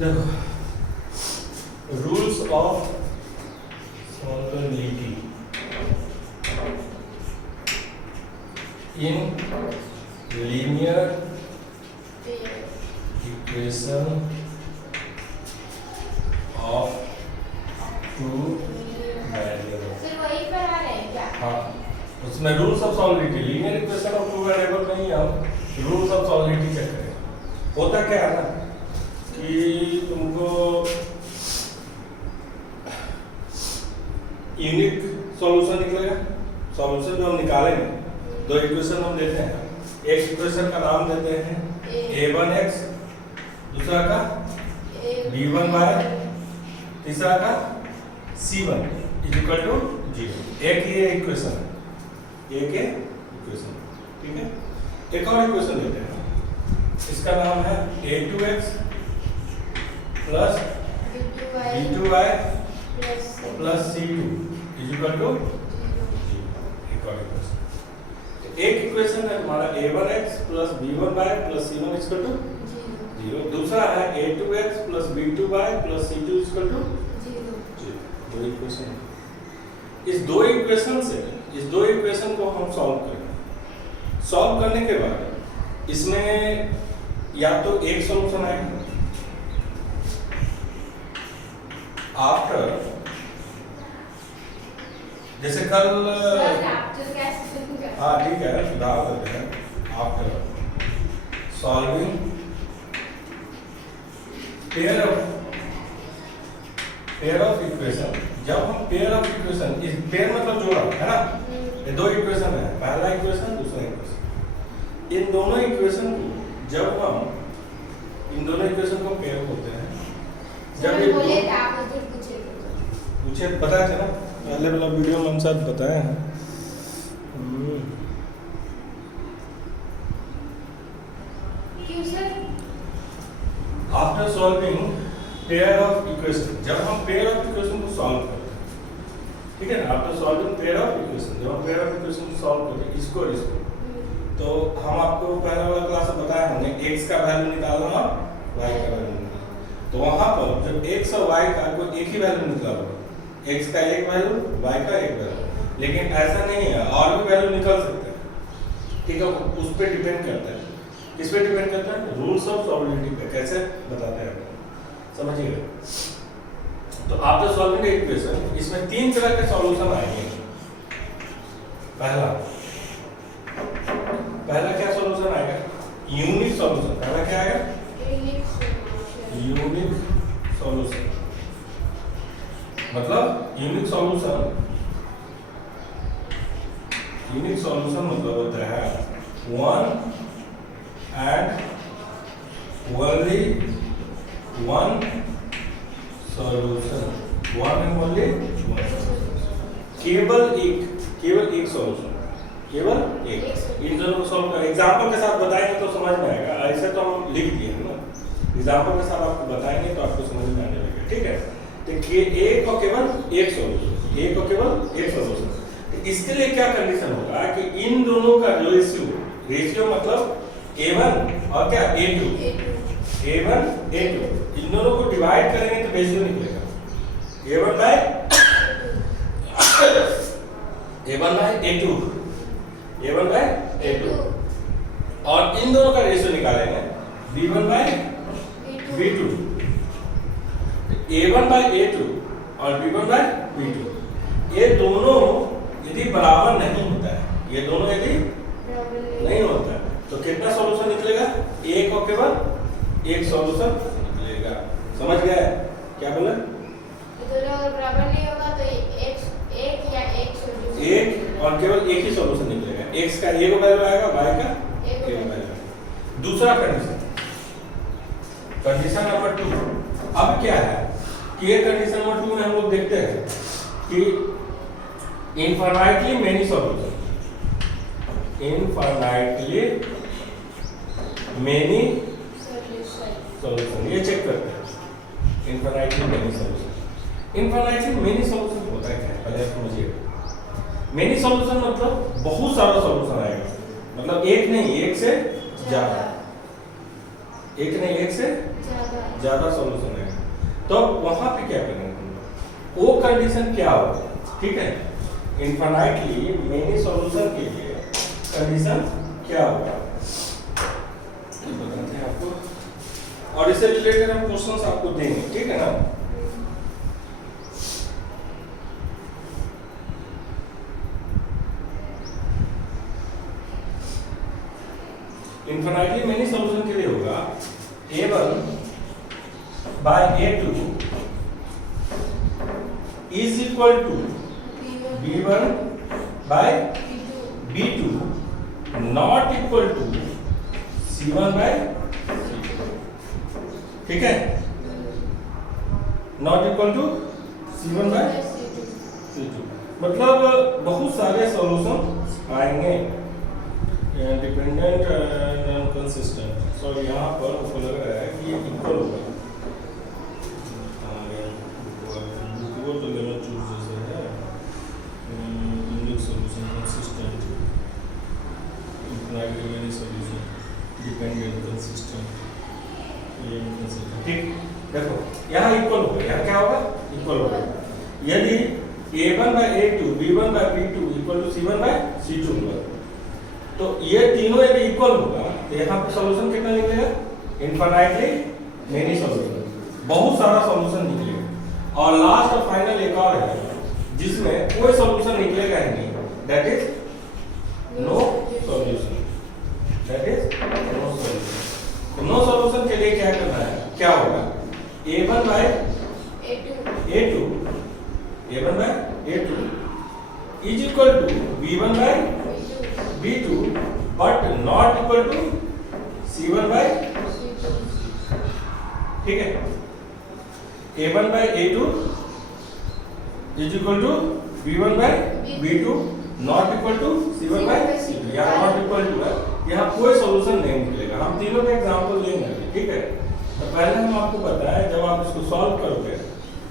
देखो, rules of solvability in linear equation of two variable. सिर्फ वही पढ़ा रहे हैं क्या? हाँ, उसमें rules of solvability, linear equation of two variable नहीं, हम रूल्स ऑफ सॉल्वेबिलिटी चेक करें। होता क्या है ना कि तुमको यूनिक सॉल्यूशन निकलेगा। सॉल्यूशन जो हम निकालेंगे, दो इक्वेशन हम देते हैं। एक इक्वेशन का नाम देते हैं a1x, दूसरा का b1y, तीसरा का c1 इक्वल टू 0। एक ये इक्वेशन है, एक ये इक्वेशन, ठीक है। एक और इक्वेशन देते हैं, इसका नाम है a2x plus b2y plus c2 equal to 0। एक इक्वेशन है हमारा a1x plus b1y plus c1 equal to 0। दूसरा है a2x plus b2y plus c2 equal to 0। दो इक्वेशन है। इस दो इक्वेशन को हम सॉल्व करेंगे। सॉल्व करने के बाद इसमें या तो एक सॉल्यूशन आएगा, आफ्टर जैसे कल, हाँ ठीक है, सुधार करते हैं। After solving pair of equation, जब हम पेयर ऑफ इक्वेशन, इस पेयर मतलब जोड़ा है ना, ये दो इक्वेशन है, पहला इक्वेशन दूसरा इक्वेशन। इन दोनों इक्वेशन को जब हम इन दोनों इक्वेशन को पेयर होते हैं, जब ये पूछे बताया था ना पहले वाला वीडियो में हम साथ बताए हैं। After solving pair of equation, जब हम पेयर ऑफ इक्वेशन को सॉल्व करते हैं, ठीक है ना। After solving pair of equation, जब हम पेयर ऑफ इक्वेशन को सॉल्व करते हैं, इसको और इसको, तो हम आपको पहले वाला क्लास में बताया हमने x का वैल्यू निकालना और y का वैल्यू निकालना। तो वहां पर जब x और y का कोई एक ही वैल्यू निकला होगा, x का एक वैल्यू, y का एक वैल्यू, लेकिन ऐसा नहीं है, और भी वैल्यू निकल सकते हैं, ठीक है। उस पर डिपेंड करता है, किस पे डिपेंड करता है? रूल्स ऑफ सॉल्वेबिलिटी पे। कैसे बताते हैं, समझिएगा। तो आफ्टर सॉल्विंग द इक्वेशन, इसमें तीन तरह के सॉल्यूशन आएंगे। पहला क्या सॉल्यूशन आएगा? Unique solution. पहला क्या आएगा? Unique solution. मतलब यूनिक सॉल्यूशन मतलब होता है one and only one solution, one and only one solution. केवल एक सॉल्यूशन, केवल एक। इन दोनों को सॉल्व कर एग्जांपल के साथ बताएंगे तो समझ में आएगा। ऐसे तो हम लिख दिए है ना, एग्जांपल के साथ आपको बताएंगे तो आपको समझ में आने लगेगा, ठीक है। देखिए एक और केवल एक सॉल्यूशन, एक और केवल एक सॉल्यूशन। इसके लिए क्या कंडीशन होगा कि इन दोनों का रेशियो मतलब a1 और क्या a2, इन दोनों को डिवाइड करेंगे तो रेशियो निकलेगा a1 बाय a2, और इन दोनों का रेशियो निकालेंगे b1 bye b2, a1 bye a2 और b1 बाय b2। ये दोनों यदि बराबर नहीं होता है, ये दोनों यदि नहीं होता है, तो कितना सॉल्यूशन निकलेगा? एक और केवल एक सॉल्यूशन निकलेगा। समझ गए क्या बोला? दोनों बराबर नहीं होगा तो एक या एक सॉल्यूशन, एक और केवल एक ही सॉल्यूशन निकलेगा। x का एक वैल्यू आएगा, y का एक वैल्यू आएगा। दूसरा कंडीशन नंबर 2। अब क्या है कि ये कंडीशन नंबर 2 में हम लोग देखते हैं कि infinitely many solution, infinitely many solution, ये चेक करते हैं। Infinitely many solution, infinitely many solution होता है क्या, पहले समझिए। मेनी सॉल्यूशन मतलब बहुत सारा सॉल्यूशन आएगा, मतलब एक नहीं, एक से ज्यादा। एक नहीं, एक से ज्यादा सॉल्यूशन है। तो वहां पे क्या करेंगे हम लोग, वो कंडीशन क्या होगा, ठीक है, इनफाइनाइटली मेनी सॉल्यूशन के लिए कंडीशन क्या होगा ये बताते हैं आपको, और इससे रिलेटेड हम क्वेश्चंस आपको देंगे, ठीक है ना। इनफाइनाइटली मेनी सॉल्यूशन के लिए होगा a1 by a2 is equal to b1 by b2 not equal to c1 by c2, ठीक है, not equal to c1 by c2। मतलब बहुत सारे सॉल्यूशन आएंगे डिपेंडेंट एंड कंसिस्टेंट। सो यहाँ पर उसको लग रहा है कि ये इक्वल होगा, वो तो लेना चूज जैसे है, unique solution consistent, infinitely many solution, dependent consistent, ये कंसिस्टेंट, ठीक। देखो यहाँ इक्वल होगा, यहाँ क्या होगा, इक्वल होगा। यदि a1 by a2 b1 by b2 equal to c1 by c2 होगा, तो ये तीनों यदि इक्वल होगा तो यहाँ पे सॉल्यूशन कितना निकलेगा, इनफाइनाइटली मेनी सॉल्यूशन, बहुत सारा सॉल्यूशन निकलेगा। और लास्ट और फाइनल एक और है जिसमें कोई सॉल्यूशन निकलेगा ही नहीं, that is no solution, that is no solution. तो नो सॉल्यूशन के लिए क्या करना है, क्या होगा, a1 by a2 is equal to b1 by b2 but not equal to c1 by, ठीक है, a1 by a2 is equal to b1 by b2 not equal to c1 by c2। यहाँ not equal to है, यहाँ कोई solution नहीं निकलेगा। हम तीनों का एग्जांपल लेंगे, ठीक है। तो पहले हम आपको बताया, जब आप इसको सॉल्व करोगे,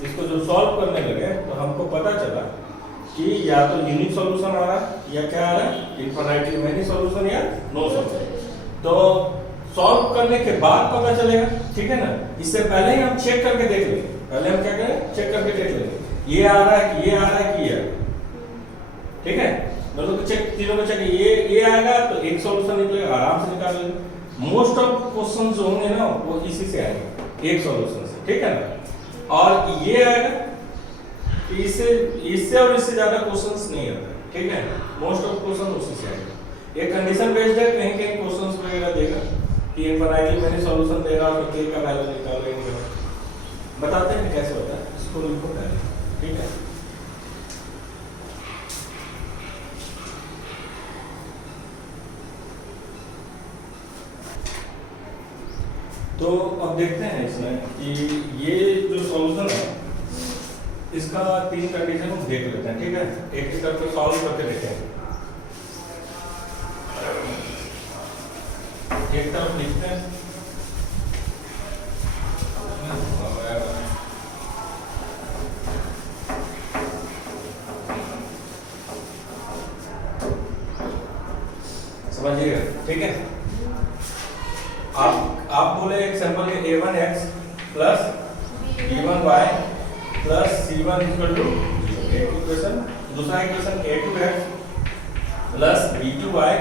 इसको जो सॉल्व करने लगे तो हमको पता चला कि या तो यूनिक सॉल्यूशन आ रहा है या क्या आ रहा है, इनफाइनाइटली मेनी सॉल्यूशन या नो सॉल्यूशन। तो सॉल्व करने के बाद पता चलेगा, ठीक है ना। इससे पहले ही हम चेक करके देख लेंगे, पहले हम क्या करें, चेक करके देख लेंगे ये आ रहा है कि ये आ रहा है कि ये, ठीक है। मतलब चेक, तीनों को चेक, ये आएगा तो एक सॉल्यूशन निकलेगा, आराम से निकाल लेंगे। मोस्ट ऑफ क्वेश्चन जो होंगे ना वो इसी से आएंगे, एक सॉल्यूशन से, ठीक है ना। और ये आएगा, इससे और इससे ज्यादा क्वेश्चंस नहीं आता, ठीक है। मोस्ट ऑफ क्वेश्चन उसी से आएगा। ये कंडीशन बेस्ड है, कहीं कहीं क्वेश्चंस वगैरह देगा कि इनफाइनाइटली मैंने सॉल्यूशन देगा और k का वैल्यू निकाल लेंगे, बताते हैं कैसे होता है, इसको लिखो पहले, ठीक है। तो अब देखते हैं इसमें कि ये जो सॉल्यूशन है इसका तीन कंडीशन हम देख लेते हैं, ठीक है। एक एक करके सॉल्व करके देखें। एक तरफ लिखते हैं, समझिएगा, ठीक है। आप बोले एग्जांपल के a1x plus b1y plus c1 equal to एक इक्वेशन, दूसरा equation a2x plus b2y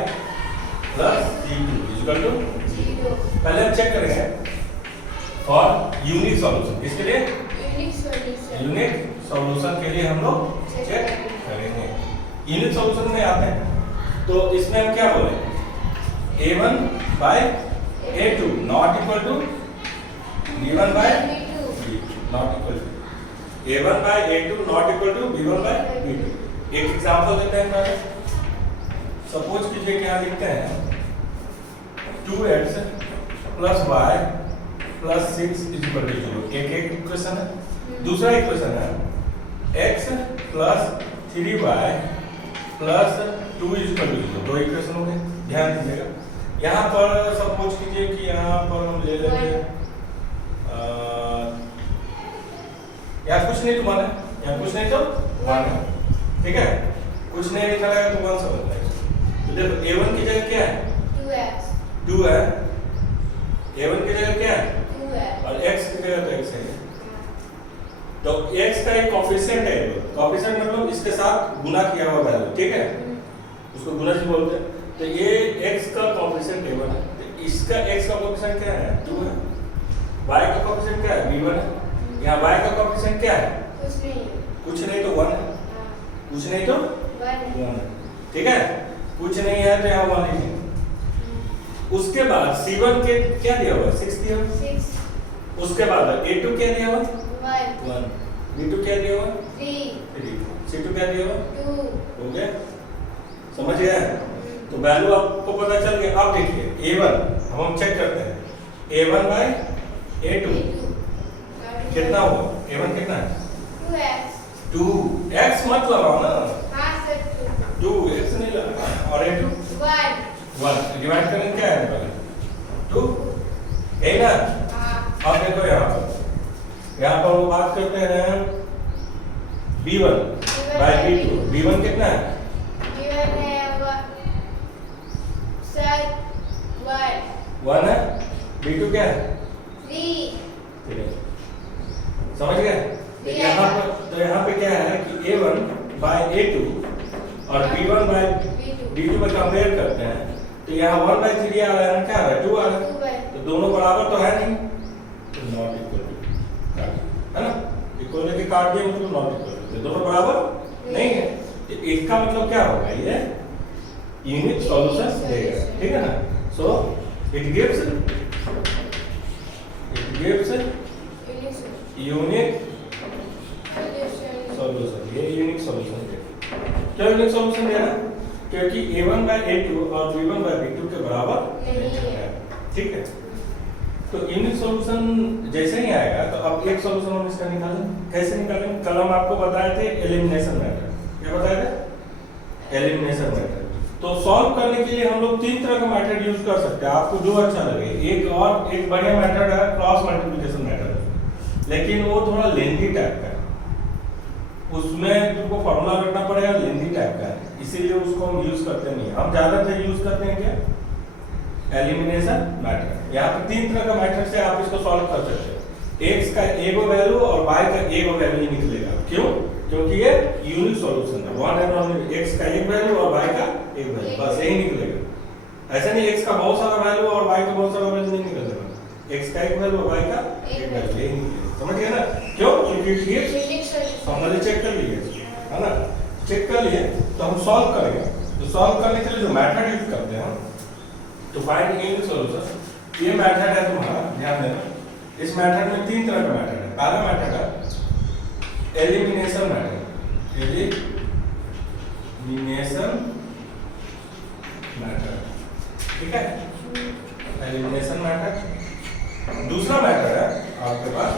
plus c2 equal to 0। पहले हम चेक करेंगे फॉर यूनिक सॉल्यूशन, इसके लिए यूनिक सॉल्यूशन के लिए हम लोग चेक करेंगे। यूनिक सॉल्यूशन में आते हैं तो इसमें हम क्या बोले, a1 by a2 not equal to b1 by b2 not equal to a1 by a2 not equal to b1 by b2। एक एग्जांपल देते हैं पहले, सपोज कीजिए क्या लिखते हैं 2x plus y plus 6 equal to 0, एक इक्वेशन है। दूसरा इक्वेशन है x plus 3y plus 2 equal to 0, दो इक्वेशन हो गए। ध्यान दीजिएगा, यहाँ पर सपोज कीजिए कि यहाँ पर हम ले लेते हैं यहाँ कुछ नहीं तो मान है, यहाँ कुछ नहीं तो मान है, ठीक है। कुछ नहीं लिखा है तो 1 समझना है। तो देखो a1 की जगह क्या है, 2 है, A1 की जगह क्या है 2 है और x की जगह तो x है। तो x का एक कोफिशिएंट है, कोफिशिएंट मतलब इसके साथ गुना किया हुआ वैल्यू, ठीक है, उसको गुणज बोलते हैं। तो ये x का कोफिशिएंट A1 है, तो इसका x का कोफिशिएंट क्या है 2 है, y का कोफिशिएंट क्या है B1 है, यहाँ y का कोफिशिएंट क्या है कुछ नहीं तो 1 है, कुछ नहीं तो 1 है, ठीक है, कुछ नहीं है तो यहाँ 1 लिखेंगे। उसके बाद C1 के क्या दिया हुआ है 6 दिया हुआ है, 6 उसके बाद A2 क्या दिया हुआ है 1, B2 क्या दिया हुआ है 3, C2 क्या दिया हुआ है 2 हो गया, समझ गया। तो वैल्यू आपको पता चल गया। अब देखिए A1 हम चेक करते हैं, A1 बाय A2 कितना होगा, A1 कितना है 2x मत लगाओ ना, 2x नहीं लगाना, और A2 1 डिवाइड करेंगे क्या है पहले 2 है ना। अब देखो यहाँ पर हम बात करते हैं B1 बाय B2, B1 कितना है 1 है, B2 क्या है 3 है, समझ गए। तो यहाँ पे क्या है कि A1 बाय A2 और B1 बाय B2 में कंपेयर करते हैं, तो यहाँ 1/3 आ रहा है, क्या आ रहा है 2 आ रहा है, तो दोनों बराबर तो है नहीं, तो नॉट इक्वल टू है ना, इक्वल के काट दिया मतलब नॉट इक्वल टू, दोनों बराबर नहीं है। तो इसका मतलब क्या होगा, ये यूनिक सॉल्यूशन देगा, ठीक है ना। So it gives unique solution, ये यूनिक सॉल्यूशन देगा। क्यों यूनिक सॉल्यूशन दे रहा है, क्योंकि A1 बाय A2 और B1 बाय B2 के बराबर नहीं है, ठीक है। तो यूनिक सॉल्यूशन जैसे ही आएगा तो अब एक सॉल्यूशन हम इसका निकालेंगे, कैसे निकालेंगे, कल हम आपको बताए थे एलिमिनेशन मेथड, क्या बताए थे एलिमिनेशन मेथड। तो सॉल्व करने के लिए हम लोग 3 तरह का मेथड यूज कर सकते हैं, आपको जो अच्छा लगे। एक बढ़िया मेथड है क्रॉस मल्टीप्लिकेशन मेथड, लेकिन वो थोड़ा लेंथी टाइप का है, उसमें तुमको फॉर्मूला रखना पड़ेगा, लेंथी टाइप का है, इसीलिए उसको हम यूज करते नहीं। हम ज्यादातर यूज करते हैं क्या एलिमिनेशन मेथड। यहाँ पे 3 तरह का मेथड से आप इसको सॉल्व कर सकते हैं। x का एक वैल्यू और y का एक वैल्यू ही निकलेगा, क्यों, क्योंकि ये यूनिक सॉल्यूशन है, वन एंड ओनली x का एक वैल्यू और y का एक वैल्यू, बस यही निकलेगा। ऐसा नहीं x का बहुत सारा वैल्यू और y का बहुत सारा वैल्यू नहीं निकलेगा, x का एक वैल्यू और y का एक वैल्यू यही निकलेगा, समझ गए ना। क्यों, क्योंकि ये हमने चेक कर लिए है ना, चेक कर लिए तो हम सॉल्व करेंगे। तो सॉल्व करने के लिए जो मेथड यूज करते हैं तो फाइंड यूनिक सॉल्यूशन, ये मेथड है तुम्हारा, ध्यान देना। इस मेथड में 3 तरह का मेथड है। पहला मेथड है एलिमिनेशन मेथड, एलिमिनेशन मेथड, ठीक है, एलिमिनेशन मेथड। दूसरा मेथड है आपके पास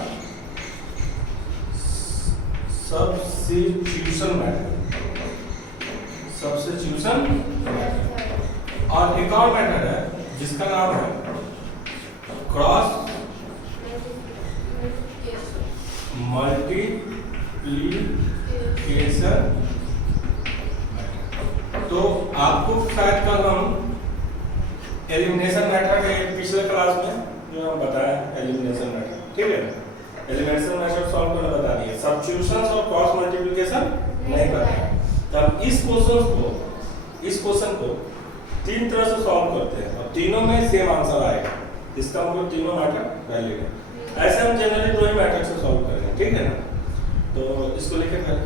सब्स्टिट्यूशन मेथड, सब्स्टिट्यूशन मेथड। और एक और मेथड है जिसका नाम है क्रॉस मल्टीप्लिकेशन मेथड। तो आपको शायद कल हम एलिमिनेशन मेथड पिछले क्लास में जो हम बताया एलिमिनेशन मेथड, ठीक है, एलिमिनेशन मेथड सॉल्व करना बता दिए, सब्स्टिट्यूशन और क्रॉस मल्टीप्लिकेशन नहीं बताया। तब इस क्वेश्चन को 3 तरह से सॉल्व करते हैं और तीनों में सेम आंसर आएगा, इसका मतलब तीनों मेथड वैलिड है। ऐसे हम जनरली 2 ही मेथड से सॉल्व करेंगे, ठीक है ना। तो इसको लिखे पहले,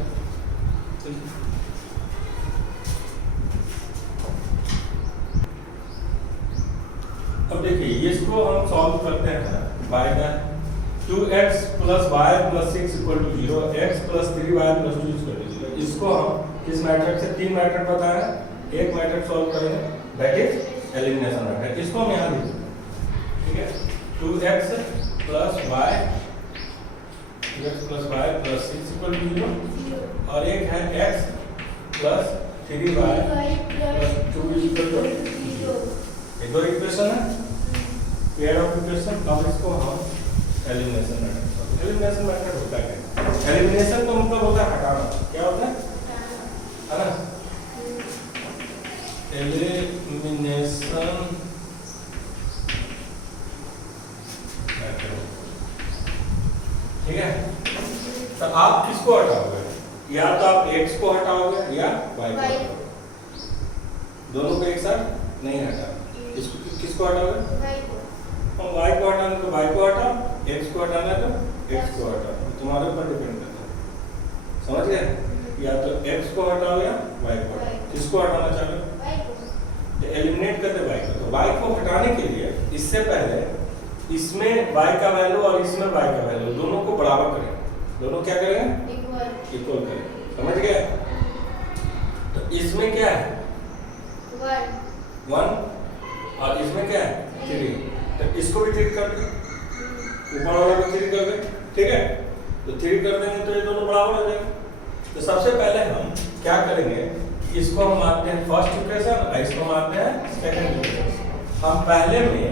अब देखिए इसको हम सॉल्व करते हैं by the 2x + y + 6 = 0, x + 3y + 2 = 0। इसको हम किस मेथड से, 3 मेथड बताया, एक मेथड सॉल्व करेंगे दैट इज एलिमिनेशन मेथड। इसको हम यहाँ लिखेंगे, ठीक है, 2x + y + 6 = 0, और एक है x + 3y + 2 = 0। ये 2 इक्वेशन है, पेयर ऑफ इक्वेशन। अब इसको हम एलिमिनेशन मेथड, एलिमिनेशन मेथड होता है, एलिमिनेशन का मतलब होता है हटाना, क्या होता है ना, एलिमिनेशन ठीक है। तो आप किसको हटाओगे? या तो आप x को हटाओगे या y को हटाओगे। दोनों को एक साथ नहीं हटा। किसको हटाओगे? हम y को हटाना तो y को हटाओ, x को हटाना तो x को हटाओ। तुम्हारे ऊपर डिपेंड करता है, समझ गए? या तो x को हटाओ या y को हटाओ। किसको हटाना चाह रहे हो? तो एलिमिनेट कर दे y को। तो y को हटाने के लिए इससे पहले इसमें y का वैल्यू और इसमें y का वैल्यू दोनों को बराबर करें। दोनों क्या करेंगे? इक्वल करें। समझ गए? तो इसमें क्या है? 1 और इसमें क्या है? 3। तो इसको भी 3 कर दो, ऊपर वाला को 3 कर दे, ठीक है। तो 3 कर देंगे तो ये दोनों बराबर हो जाएंगे। तो सबसे पहले हम क्या करेंगे? इसको हम मानते हैं फर्स्ट इक्वेशन और इसको मानते हैं सेकंड इक्वेशन। हम पहले में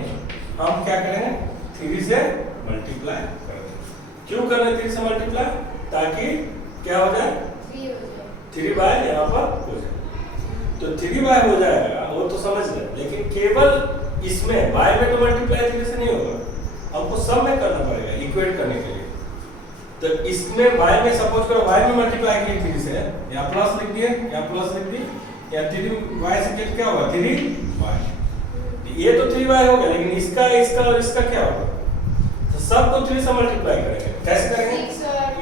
हम क्या करेंगे? 3 से मल्टीप्लाई करेंगे। क्यों कर रहे हैं 3 से मल्टीप्लाई? ताकि क्या हो जाए? 3 बाय यहाँ पर हो जाए। तो 3 बाय हो जाएगा, वो तो समझ गए। लेकिन केवल इसमें y में तो मल्टीप्लाई 3 से नहीं होगा, हमको सब में करना पड़ेगा इक्वेट करने के लिए। तो इसमें y में सपोज करो y में मल्टीप्लाई किए 3 से, यहाँ प्लस लिख दिए, यहाँ प्लस लिख दी, यहाँ 3y से क्या होगा? 3y। ये तो 3y हो गया, लेकिन इसका और इसका क्या होगा? तो सबको 3 से मल्टीप्लाई करेंगे। कैसे करेंगे?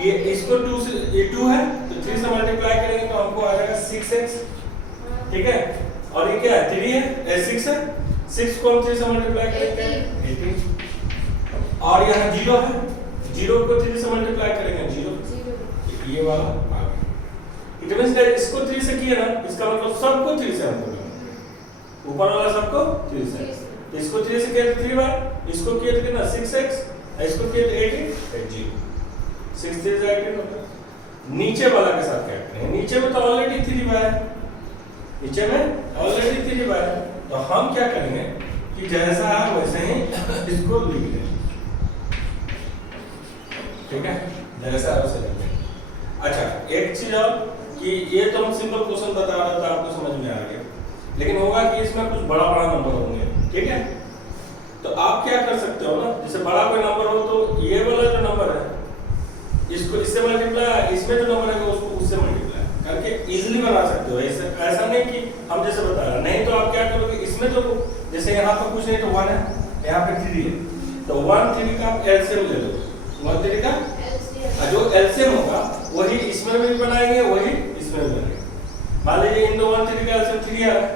ये इसको 2 से, ये 2 है तो 3 से मल्टीप्लाई करेंगे तो हमको आ जाएगा 6x, ठीक है। और ये क्या है? 3 है, 6 है। 6 को हम 3 से मल्टीप्लाई करेंगे 18। और यहाँ 0 है, 0 को 3 से मल्टीप्लाई करेंगे 0। ये वाला आ गया। इट मींस दैट इसको 3 से किया ना, इसका मतलब सबको 3 से हमको करना। ऊपर वाला सबको 3 से। तो इसको 3 से किया तो 3 बार, इसको किया तो कितना? 6x, इसको किया तो 18, 0। 6 3 से 18 होता है। नीचे वाला के साथ क्या करेंगे? नीचे में तो ऑलरेडी 3 बाय है, नीचे में ऑलरेडी 3 बाय है। तो हम क्या करेंगे कि जैसा है वैसे ही इसको लिख लेंगे, ठीक है। जैसा है वैसे लिख लेंगे। अच्छा, एक चीज और कि ये तो हम सिंपल क्वेश्चन बता रहा था, आपको समझ में आ गया। लेकिन होगा कि इसमें कुछ बड़ा नंबर होंगे, ठीक है। तो आप क्या कर सकते हो ना, जैसे बड़ा कोई नंबर हो तो ये वाला जो नंबर है इसको इससे मल्टीप्लाई, इसमें जो नंबर है उसको उससे मल्टीप्लाई करके इजीली बना सकते हो। ऐसा नहीं कि हम जैसे बता रहे हैं। नहीं तो आप क्या करोगे? इसमें तो जैसे यहाँ पर कुछ नहीं तो 1 है, यहाँ पे 3 है, तो 1 3 का आप एलसीएम ले लो। 1 3 का जो एलसीएम होगा वही इसमें भी बनाएंगे, वही इसमें भी बनाएंगे। मान लीजिए इन दो 1 3 का एलसीएम 3 आ रहा है,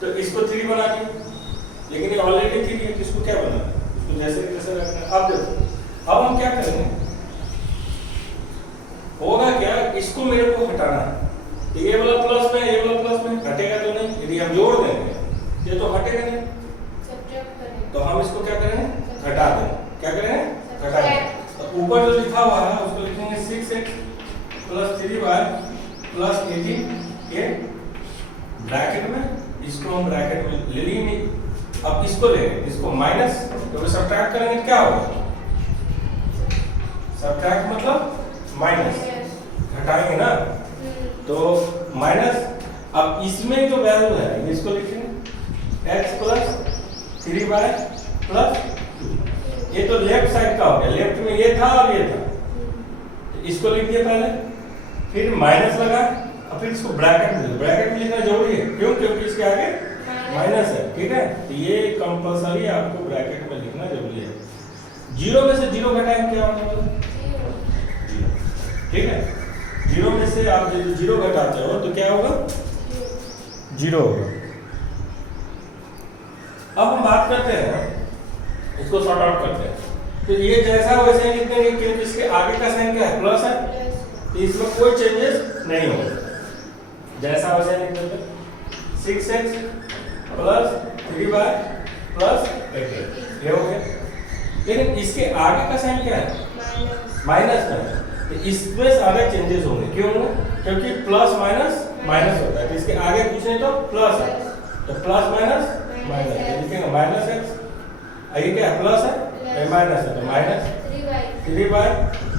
तो इसको 3 बना दिए, लेकिन ये ऑलरेडी 3 है, किसको क्या बनाना है? इसको जैसे कैसे रखना है। अब देखो, अब हम क्या करेंगे? होगा क्या? इसको मेरे को हटाना है। तो ये वाला प्लस में, ये वाला प्लस में हटेगा तो नहीं। यदि हम जोड़ देंगे ये तो हटेगा नहीं, तो हम इसको क्या करेंगे? घटा देंगे। क्या करेंगे? घटा देंगे। तो ऊपर जो लिखा हुआ है उसको लिखेंगे 6x + 3y + 18, ये ब्रैकेट में, इसको हम ब्रैकेट में ले लिए नहीं। अब इसको लेंगे, इसको माइनस, तो सब्ट्रैक्ट करेंगे क्या होगा? सब्ट्रैक्ट मतलब माइनस, घटाएंगे ना, तो माइनस। अब इसमें जो वैल्यू है इसको लिखेंगे x + 3y + 2। ये तो लेफ्ट साइड का हो गया, लेफ्ट में ये था और ये था, तो इसको लिख दिया पहले, फिर माइनस लगा और फिर इसको ब्रैकेट में, ब्रैकेट में लिखना जरूरी है। क्यों? क्योंकि इसके आगे माइनस है, ठीक है। तो ये कंपलसरी आपको ब्रैकेट में लिखना जरूरी है। 0 में से 0 घटाएंगे क्या होगा? 0, ठीक है। 0 में से आप जब 0 घटाते हो तो क्या होगा? 0 होगा। अब हम बात करते हैं, इसको सॉर्ट आउट करते हैं। तो ये जैसा वैसे ही लिखेंगे, क्योंकि इसके आगे का साइन क्या है? प्लस है, तो इसमें कोई चेंजेस नहीं होगा। जैसा वैसे लिख देते हैं 6x + 3y + 18, ये हो गया। लेकिन इसके आगे का साइन क्या है? माइनस में, तो इसमें सारे चेंजेस होंगे। क्यों होंगे? क्योंकि प्लस माइनस माइनस होता है, तो इसके आगे कुछ नहीं तो प्लस है, तो प्लस माइनस माइनस, लिखेंगे -x। ये क्या है? प्लस है, ये माइनस है, तो -3y,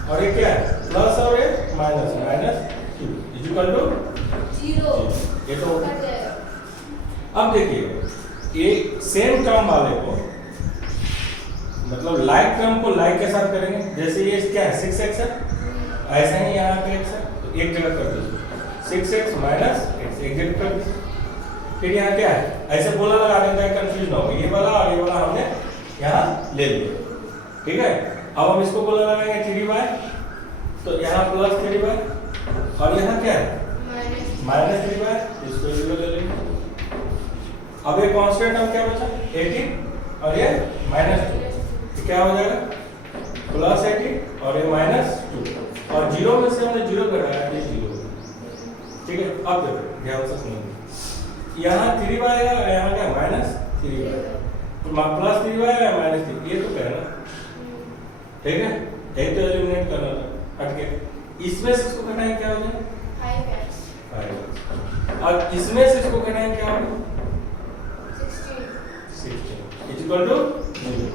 और ये क्या है? प्लस और ये माइनस, -2 इक्वल टू 0। ये तो अब देखिए, ये सेम टर्म वाले को मतलब लाइक टर्म को लाइक के साथ करेंगे। जैसे ये क्या है 6x है, ऐसा ही यहाँ पे x है तो एक जगह कर दीजिए 6x माइनस x एक जगह कर दीजिए। फिर यहाँ क्या है ऐसे बोला लगा देता है, कंफ्यूज ना हो, ये वाला और ये वाला हमने यहाँ ले लिया। ठीक है, अब हम इसको बोला लगाएंगे 3y, तो यहाँ प्लस 3y और यहाँ क्या है माइनस 3y, इसको 0 ले लेंगे। अब ये कांस्टेंट हम क्या बचा 18 और ये -2, क्या हो जाएगा प्लस 18 और ये -2 और 0 में से हमने 0 घटाया ये 0। ठीक है, अब देखो ध्यान से सुनिए, यहाँ 3y आएगा, यहाँ क्या -3y, तो प्लस 3y या -3, ये तो कहना। ठीक है, एक तो एलिमिनेट करना था हट के, इसमें से इसको घटाएं क्या हो जाएगा 5x और इसमें से इसको घटाएं क्या होगा 16 इक्वल टू 0।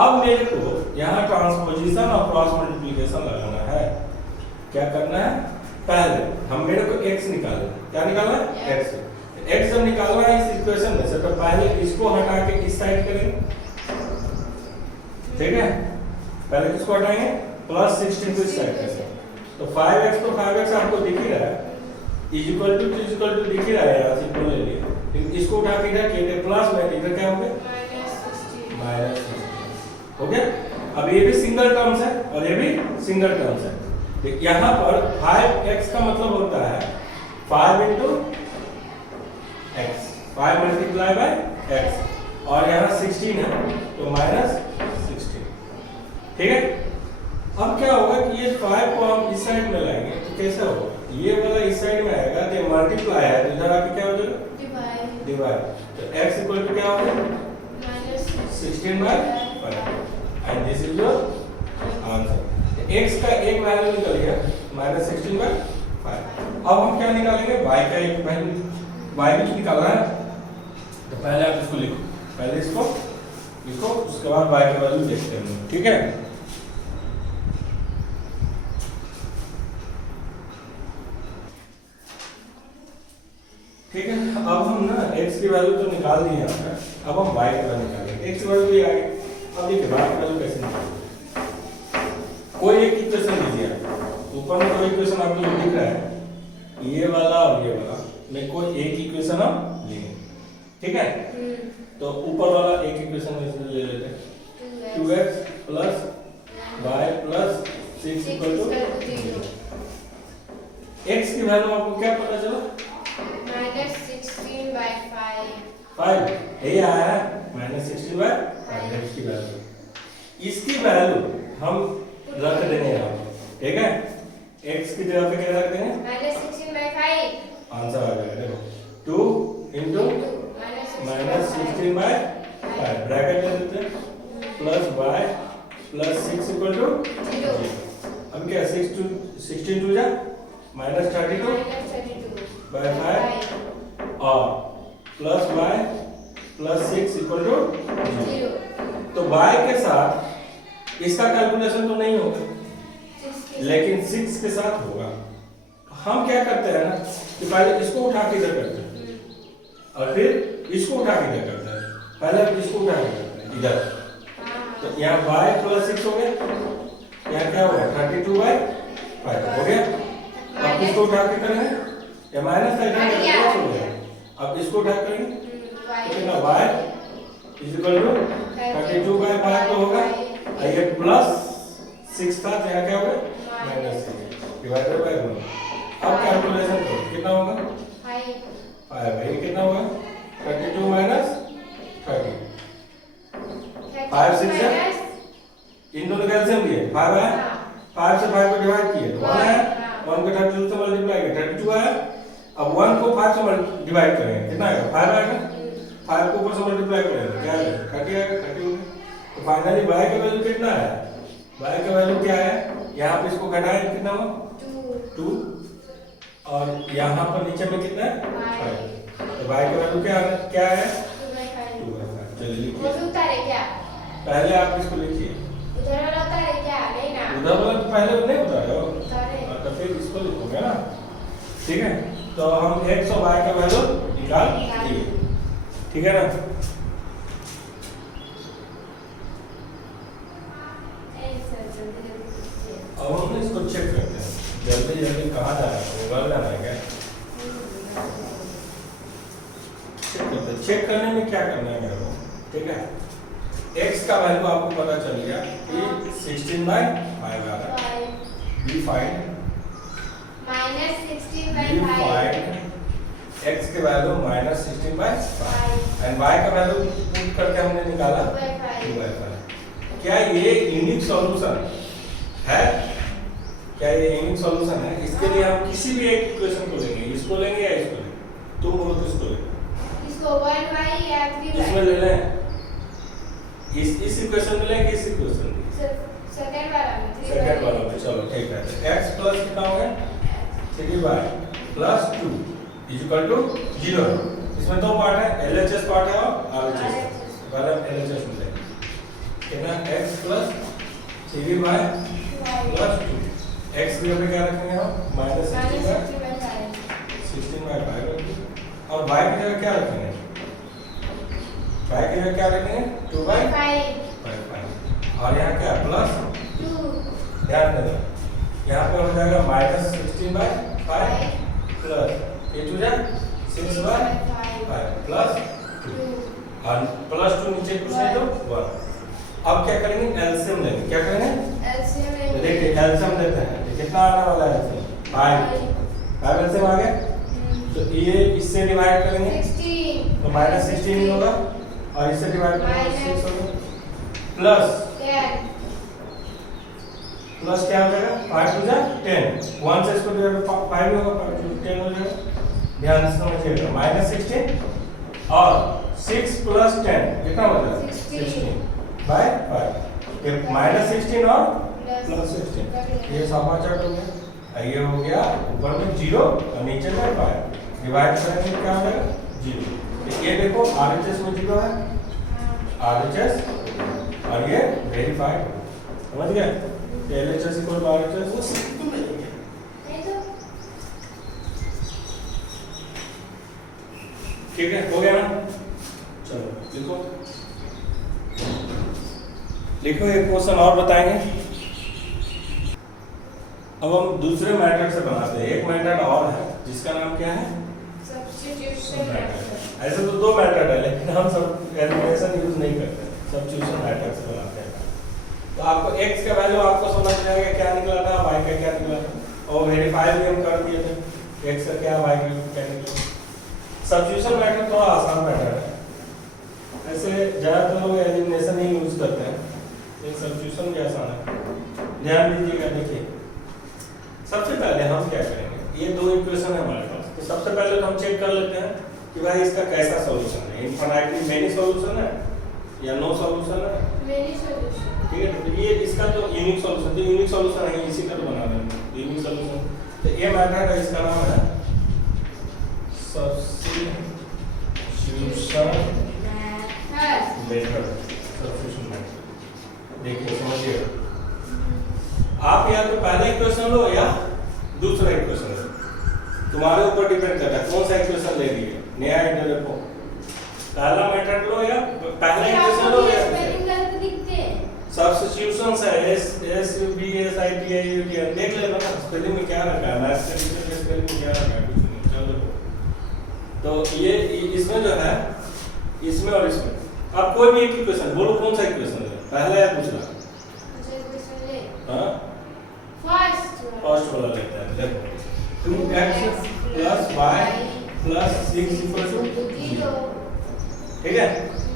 अब मेरे को यहाँ ट्रांसपोजिशन और क्रॉस मल्टीप्लिकेशन लगाना है। क्या करना है, पहले हम मेरे को x निकालना है। क्या निकालना है x, x जब निकालना है इस इक्वेशन में से तो पहले इसको हटा के इस साइड करेंगे। ठीक है, पहले किसको हटाएंगे +16 को इस साइड करेंगे, तो 5x तो 5x आपको दिख ही रहा है, इक्वल टू दिख ही रहा है, यहाँ से इक्वल ले लिए, लेकिन इसको उठा के इधर किए प्लस में इधर क्या हो गया -16 हो गया। अब ये भी सिंगल टर्म्स है और ये भी सिंगल टर्म्स है। तो यहाँ पर 5x का मतलब होता है 5 into x, 5 multiply by x और यहाँ 16 है तो -16। ठीक है, अब क्या होगा कि ये 5 को हम इस साइड में लाएंगे तो कैसा होगा, ये वाला इस साइड में आएगा तो मल्टीप्लाई है तो इधर आके क्या हो जाएगा डिवाइड, तो x इक्वल टू क्या होगा -16/5 and this is your answer. x का एक वैल्यू निकल गया -16/5। अब हम क्या निकालेंगे y का एक वैल्यू, y भी निकालना है, तो पहले आप इसको लिखो, पहले इसको लिखो उसके बाद y का वैल्यू देखते हैं। ठीक है, ठीक है, अब हम ना x की वैल्यू तो निकाल दी है आपका, अब हम y की वैल्यू निकालेंगे। x की वैल्यू ये आ गई, अब देखिए y की वैल्यू कैसे निकालेंगे। कोई एक इक्वेशन लीजिए, ऊपर में कोई इक्वेशन आपको जो दिख रहा है ये वाला और ये वाला में कोई एक इक्वेशन हम लेंगे। ठीक है, तो ऊपर वाला एक इक्वेशन में ले लेते हैं 2x + y + 6 = 0। x की वैल्यू आपको क्या पता चला -16/5 यही आया है -16/5 x की वैल्यू। इसकी वैल्यू हम रख देंगे यहाँ, ठीक है, x की जगह पे क्या रख देंगे -16/5, आंसर आ जाएगा। देखो 2 into -16/5 ब्रैकेट में देते हैं +y + 6 = 0। अब क्या 16 2 जा -32/5 और +y + 6 = 0। तो y के साथ इसका कैलकुलेशन तो नहीं होगा, लेकिन 6 के साथ होगा। हम क्या करते हैं ना कि पहले इसको उठा के इधर करते हैं और फिर इसको उठा के इधर करते हैं, पहले इसको उठा के करते हैं इधर, तो यहाँ y + 6 हो गया, यहाँ क्या होगा 32/5 हो गया। अब इसको उठा के करेंगे या माइनस साइड में प्लस हो गया, अब इसको उठा करेंगे तो कितना y = 32/5 तो होगा, ये +6 था तो यहाँ क्या होगा -6 डिवाइडेड बाय 1। अब कैलकुलेशन करो कितना होगा 5 है, ये कितना होगा 32 - 30, 5 6 है, इन दोनों का एलसीएम लिए 5 है, 5 से 5 को डिवाइड किए तो 1 है, 1 को 32 से मल्टीप्लाई किया 32 आया। अब 1 को 5 से डिवाइड करेंगे कितना आएगा 5 आएगा, 5 को ऊपर से मल्टीप्लाई करेंगे क्या आएगा 30 आएगा, 30 हो गया। तो फाइनली y का वैल्यू कितना है, y का वैल्यू क्या है, यहाँ पे इसको घटाएं कितना हुआ 2 और यहाँ पर नीचे में कितना है 5, तो y का वैल्यू क्या है 2/5। चलिए लिखिए, पहले आप इसको लिखिए, उधर वाला उतारे क्या नहीं ना, उधर वाला तो पहले नहीं उतारे तो फिर इसको लिखोगे ना। ठीक है, तो हम x और y का वैल्यू निकाल लिए, ठीक है ना। सर जल्दी जल्दी कीजिए। अब हम ना इसको चेक करते हैं, जल्दी जल्दी कहाँ जा रहा है, उगल जाना है क्या? चेक करते हैं। चेक करने में क्या करना है मेरे को, ठीक है? x का वैल्यू आपको पता चल गया कि 16/5 आ रहा है। b फाइंड -16/5 x के वैल्यू -16/5 एंड y का वैल्यू पुट करके हमने निकाला 2/5। क्या ये यूनिक सॉल्यूशन है? क्या ये यूनिक सॉल्यूशन है? इसके लिए हम किसी भी एक इक्वेशन को लेंगे, इसको लेंगे या इसको लेंगे? तुम बोलो किसको लेंगे? इसको 1y या 3y इसमें ले लें, इस इक्वेशन में लेंगे, इस इक्वेशन में, सेकंड वाला में 3y सेकंड वाला में। चलो ठीक है, तो x प्लस कितना हो गया 3y plus 2 is equal to 0। इसमें दो पार्ट है, LHS पार्ट है और RHS। पहले LHS में लेंगे, कितना x plus 3y plus 2। x की जगह क्या रखेंगे हम? -16/5 और y की जगह क्या रखेंगे? y की जगह क्या रखेंगे? 2/5 और यहाँ क्या प्लस 2। ध्यान देना, यहाँ पे हो जाएगा -16/5 प्लस ये 6/5 प्लस 2 और प्लस 2 नीचे कुछ नहीं तो 1। अब क्या करेंगे? एलसीएम लेंगे। क्या करेंगे? एलसीएम लेंगे। देखिए एलसीएम लेते हैं, तो कितना आने वाला है एलसीएम? 5 एलसीएम आ गया, तो ये इससे डिवाइड करेंगे 16 तो -16 ही होगा और इससे डिवाइड करेंगे 6 होगा प्लस 10 प्लस क्या हो जाएगा? 5 to 10 1 से इसको डिवाइड 5 होगा, 5 to 10 हो जाएगा। ध्यान से समझिएगा, -16 और 6 प्लस 10 कितना हो जाएगा? 16/5। ये -16 और प्लस 16 ये समाचार हो गया। ये हो गया ऊपर में 0 और नीचे में 5, डिवाइड करेंगे क्या हो जाएगा? 0। तो ये देखो RHS में 0 है, RHS और ये वेरीफाइड, समझ गए? LHS इक्वल टू RHS वो सिंपल मिलेंगे। नहीं तो ठीक है, हो गया ना? चलो लिखो, लिखो एक क्वेश्चन और बताएंगे। अब हम दूसरे मेथड से बनाते हैं। एक मेथड और है जिसका नाम क्या है? Substitution method. ऐसे तो दो मेथड है, लेकिन हम सब एलिमिनेशन यूज नहीं करते, सब्स्टिट्यूशन मेथड से बनाते हैं। तो आपको x का वैल्यू आपको समझ जाएगा क्या निकला था, y का क्या निकला था, और वेरीफाई भी हम कर दिए थे, x का क्या y का क्या निकला। सब्स्टिट्यूशन मेथड थोड़ा आसान मेथड है, ऐसे ज़्यादातर लोग एलिमिनेशन ही यूज करते हैं, लेकिन सब्स्टिट्यूशन भी आसान है। ध्यान दीजिएगा, देखिए सबसे पहले हम क्या करेंगे, ये दो इक्वेशन है हमारे पास, तो सबसे पहले तो हम चेक कर लेते हैं कि भाई इसका कैसा सॉल्यूशन है, इनफाइनाइटली मेनी सॉल्यूशन है या नो सॉल्यूशन है। Many solution. ठीक है, तो ये इसका तो यूनिक सॉल्यूशन, तो यूनिक सॉल्यूशन है, इसी का तो बना देंगे यूनिक सॉल्यूशन। तो ये मेथड है, इसका नाम है सब्स्टिट्यूशन मेथड। सब्स्टिट्यूशन मेथड देखिए, समझिए, आप या तो पहला इक्वेशन लो या दूसरा इक्वेशन लो, तुम्हारे ऊपर डिपेंड करता है कौन सा इक्वेशन ले रही है। नया आइडिया देखो, पहला मेथड लो या पहला इक्वेशन लो या सब्स्टिट्यूशन है S B S I T I U T देख लेना ना, स्पेलिंग में क्या रखा है, मैथ्स के टीचर के स्पेलिंग में क्या रखा है, कुछ नहीं। चलो देखो, तो ये इसमें जो है, इसमें और इसमें, आप कोई भी एक इक्वेशन बोलो, कौन सा इक्वेशन है, पहला या दूसरा? हाँ, फर्स्ट वाला लेते हैं। देखो 2x plus y plus 6 equal to 0। ठीक है,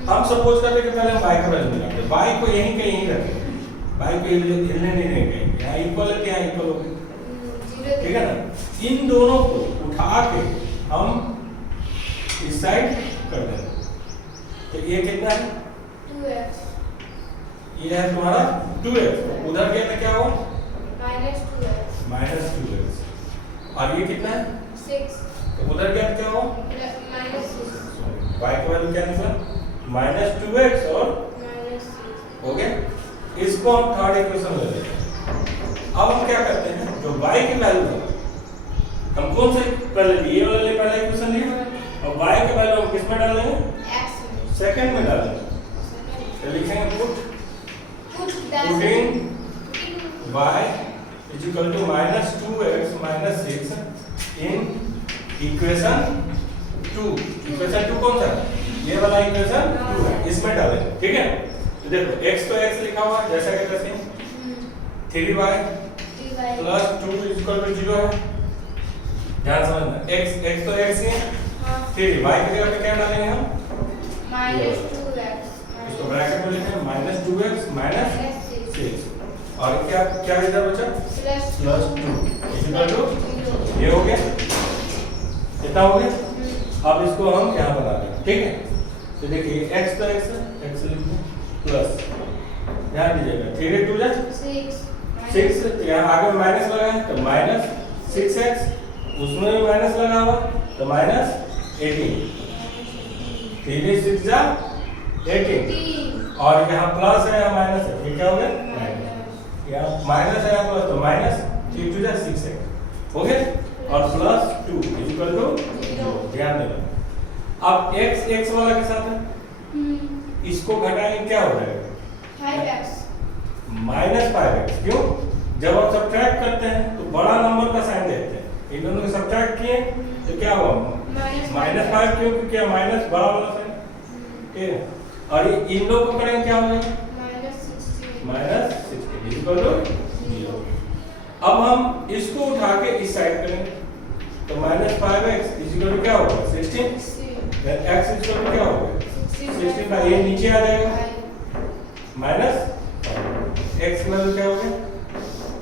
हम सपोज करते हैं कि पहले हम y का वैल्यू निकालते हैं, y को यहीं के यहीं रखेंगे, y को हिलने नहीं देंगे, यहाँ इक्वल है, यहाँ इक्वल हो गया, ठीक है ना। इन दोनों को उठा के हम इस साइड कर देंगे, तो ये कितना है? 2x। ये है तुम्हारा 2x, उधर गया तो क्या हुआ? -2x और ये कितना है? 6। तो उधर गया तो क्या हुआ? -6। y का वैल्यू क्या निकला? -2x और -6 हो गया। इसको हम थर्ड इक्वेशन ले लेते हैं। अब हम क्या करते हैं, जो y की वैल्यू है, हम कौन से पहले ये वाला ले, पहला इक्वेशन लिए, और y का वैल्यू हम किस में डालेंगे? सेकंड में डालेंगे। तो लिखेंगे putting y is equal to minus 2x minus 6 in equation 2। Equation 2 कौन सा है? ये वाला इक्वेशन 2 है, इसमें डालें। ठीक है, तो देखो x तो x लिखा हुआ है जैसा कि तैसे, 3y plus 2 is equal to 0 है। ध्यान समझना, x तो x ही है, 3y की जगह पे क्या डालेंगे हम? माइनस 2x इसको ब्रैकेट में लिखें, माइनस 2x माइनस 6 और क्या क्या इधर बचा? प्लस 2 इज इक्वल टू, ये हो गया, कितना हो गया? अब इसको हम यहाँ बना देंगे। ठीक है, तो देखिए x तो x लिखते प्लस, ध्यान दीजिएगा 3 2 जा 6, यहाँ आगे माइनस लगा है तो माइनस 6x, उसमें भी माइनस लगा हुआ तो माइनस 18, 3 6 जा 18 और यहाँ प्लस है या माइनस है, ये क्या हो गया? यहाँ माइनस है या प्लस, तो माइनस 3 2 जा 6 है, हो गया। और प्लस 2 इज इक्वल टू 0। ध्यान देना, अब x वाला के साथ है, इसको घटाएंगे क्या हो जाएगा? 5x minus 5x। क्यों? जब हम सब्ट्रैक्ट करते हैं तो बड़ा नंबर का साइन देते हैं, इन दोनों को सब्ट्रैक्ट किए तो क्या हुआ? माइनस 5। क्यों? क्योंकि माइनस बड़ा वाला साइन, ठीक है। और ये इन लोगों को करेंगे क्या हो जाएगा? Minus 16 equal to 0। अब हम इसको उठा के इस साइड करेंगे तो minus 5x is equal to क्या होगा? 16, then x is equal to क्या होगा? 16 का ये नीचे आ जाएगा, माइनस x की वैल्यू क्या हो गया?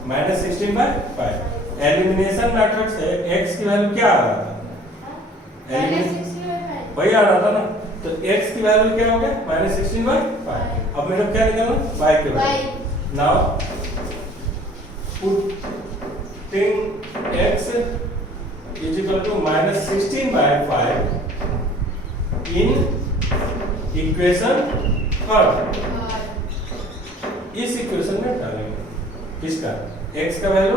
माइनस 16/5। एलिमिनेशन मैथड से x की वैल्यू क्या आ रहा था? वही आ रहा था ना, तो x की वैल्यू क्या हो गया? माइनस 16/5। अब मेरे को क्या निकालना? y की value. Now putting x is equal to minus 16/5 in equation 3। इस इक्वेशन में डालेंगे किसका? x का वैल्यू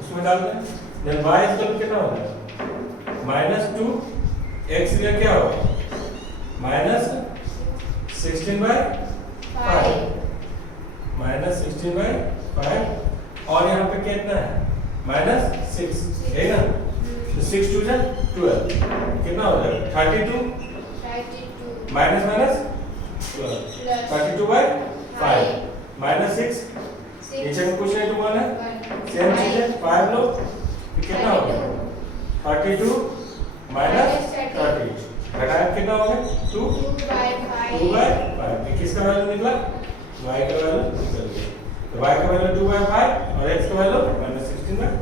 उसमें डालते हैं, देन y इज इक्वल कितना होगा? माइनस 2, x का क्या होगा? माइनस 16/5, माइनस 16/5 और यहाँ पे कितना है? माइनस 6 है ना, तो 6 2 जा 12, कितना हो जाएगा? 32 माइनस माइनस 32/5 माइनस 6, नीचे में कुछ नहीं तो 1 है, सेम चीज है 5 लो, कितना हो गया? 32 माइनस 30, घटाया कितना हो गया? 2/5। किसका वैल्यू निकला? y का वैल्यू निकल गया, तो y का वैल्यू 2/5 और x का वैल्यू माइनस 16/5।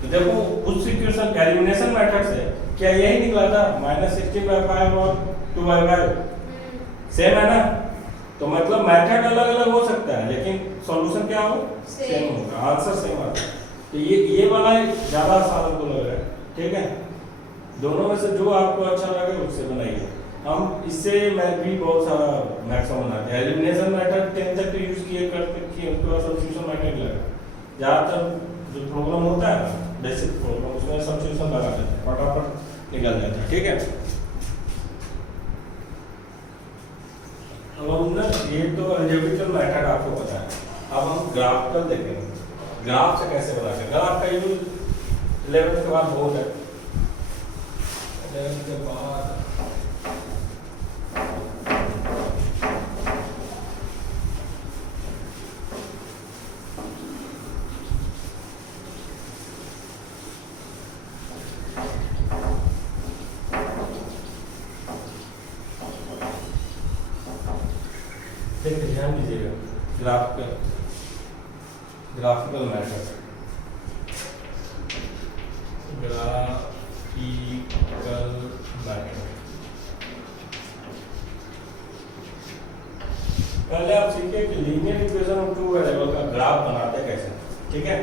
तो देखो उस इक्वेशन एलिमिनेशन मेथड से क्या यही निकला था? माइनस 16/5 और 2/5 सेम है ना, तो मतलब मेथड अलग अलग हो सकता है लेकिन सॉल्यूशन क्या होगा? सेम होगा, आंसर सेम आता है। तो ये वाला ज्यादा आसान हमको लग रहा है। ठीक है, दोनों में से जो आपको अच्छा लगे उससे बनाइए। हम इससे मैं भी बहुत सारा मैक्सिमम बनाते हैं। एलिमिनेशन मेथड 10 तक यूज किए करते कि उसके बाद सब्स्टिट्यूशन मेथड लगा, ज़्यादातर जो प्रॉब्लम होता है ना बेसिक प्रॉब्लम उसमें सब्स्टिट्यूशन लगा देते हैं, फटाफट निकल जाता है। ठीक है, अब ये तो अलजेब्रिकल मेथड आपको पता है, अब हम ग्राफिकल देखेंगे। ग्राफ से कैसे बनाते हैं? ग्राफ का यूज 11th के बाद बहुत है, 11th के बाद देखिए, ध्यान दीजिएगा, ग्राफिकल मेथड, ग्राफिकल मेथड। पहले आप सीखिए कि linear equation of two variable का ग्राफ बनाते हैं कैसे। ठीक है,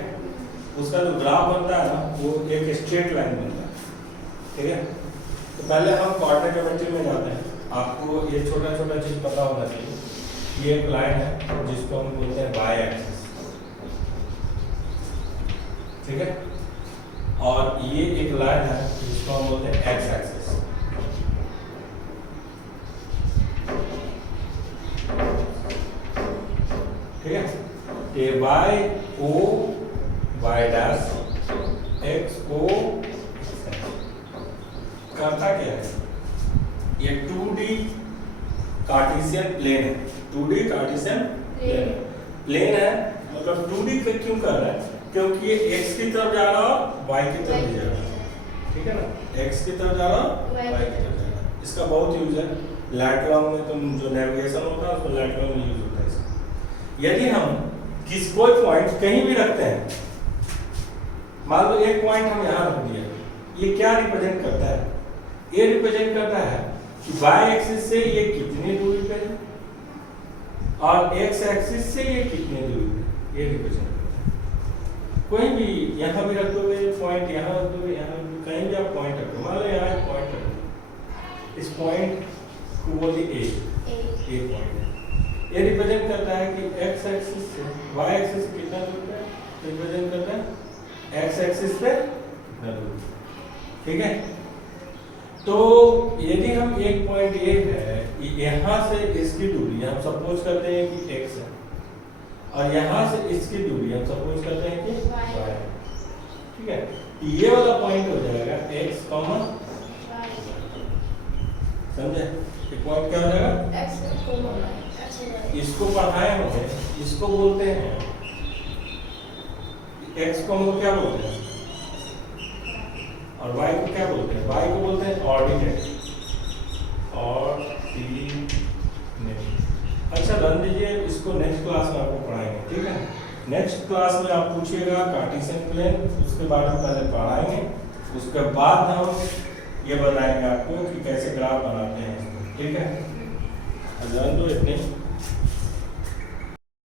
उसका जो ग्राफ बनता है ना वो एक स्ट्रेट लाइन बनता है। ठीक है, तो पहले हम कोऑर्डिनेट ज्योमेट्री में जाते हैं। आपको ये छोटा छोटा चीज पता होना चाहिए। ये एक लाइन है जिसको हम बोलते हैं वाई एक्सिस, ठीक है, और ये एक लाइन है जिसको हम बोलते हैं एक्स एक्सिस। ठीक है, A by O Y dash X O करता क्या है, ये 2D कार्टेशियन प्लेन है, 2D कार्टेशियन प्लेन है, मतलब 2D पे क्यों कर रहा है, क्योंकि ये x की तरफ जा रहा और y की तरफ भी जा रहा है, ठीक है ना, x की तरफ जा रहा y की तरफ जा रहा है। इसका बहुत यूज है लैट लॉन्ग में, तुम जो नेविगेशन होता है उसमें लैट लॉन्ग यूज होता है इसका। यदि हम किस कोई पॉइंट कहीं भी रखते हैं, मान लो एक पॉइंट हम यहाँ रख दिया, ये क्या रिप्रेजेंट करता है, ये रिप्रेजेंट करता है कि y एक्सिस से ये कितनी दूरी पे है और x एक्सिस से ये कितनी दूरी पे, ये रिप्रेजेंट कोई भी यहाँ भी रख दोगे पॉइंट, यहाँ रख दोगे, यहाँ कहीं भी आप पॉइंट रखो, मान लो यहाँ एक पॉइंट रखो, इस पॉइंट को बोलिए ए पॉइंट है, ये रिप्रेजेंट करता है कि x एक्सिस से y एक्सिस से कितना दूर पे रिप्रेजेंट करता है, x एक्सिस पे कितना दूर, ठीक है। तो यदि हम एक पॉइंट ए है, यहाँ से इसकी दूरी हम सपोज करते हैं कि x है और यहाँ से इसकी दूरी हम सपोज करते हैं कि y है, ठीक है। ये वाला पॉइंट हो जाएगा x, समझे, ये पॉइंट क्या हो जाएगा, इसको पढ़ाए होंगे, इसको बोलते हैं x को हम क्या बोलते हैं और y को क्या बोलते हैं, y को बोलते हैं ऑर्डिनेट, अच्छा रन दीजिए इसको, नेक्स्ट क्लास में आपको पढ़ाएंगे, ठीक है। नेक्स्ट क्लास में आप पूछिएगा कार्टेशियन प्लेन, उसके बारे में पहले पढ़ाएंगे, उसके बाद हम ये बताएंगे आपको कि कैसे ग्राफ बनाते हैं, ठीक है। जान दो इतने।